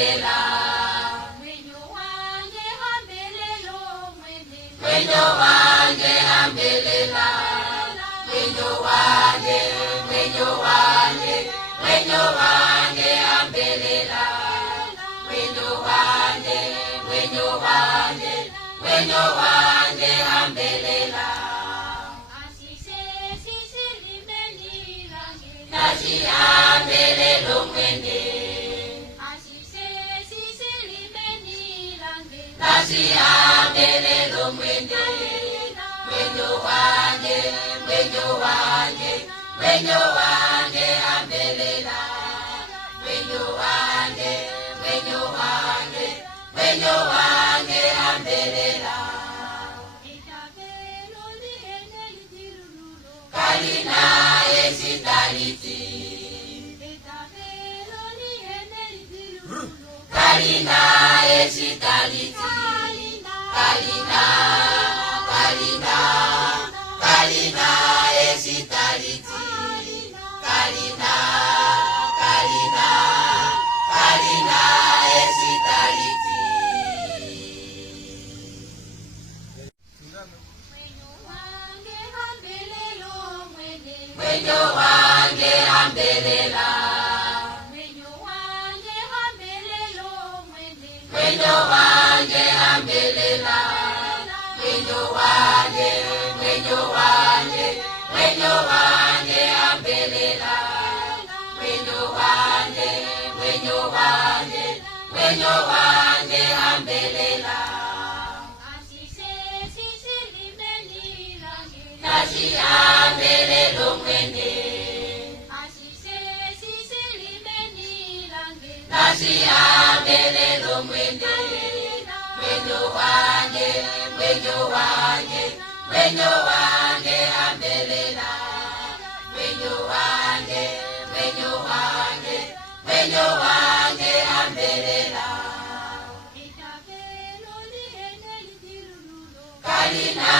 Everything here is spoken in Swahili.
hambelela mwenyo wange hambelelo mwenyo wange hambelela mwenyo wange mwenyo wange mwenyo wange hambelela mwenyo wange mwenyo wange mwenyo wange hambelela Nashihambelelo mwene Nashihambelelo mwene mwenyo wange mwenyo wange mwenyo wange hambelela mwenyo wange mwenyo wange mwenyo wange hambelela Kalina esitaliti Kalina esitaliti Kalina Kalina Kalina esitaliti Kalina Kalina Kalina esitaliti Mwenyo wange hambelela mwenyo wange hambelelo mwenyo wange hambelela mwenyo wange mwenyo wange mwenyo wange hambelela mwenyo wange mwenyo wange mwenyo wange hambelela Nashihambelelo mwene Nashihambelelo mwene mwenyo wange mwenyo wange mwenyo wange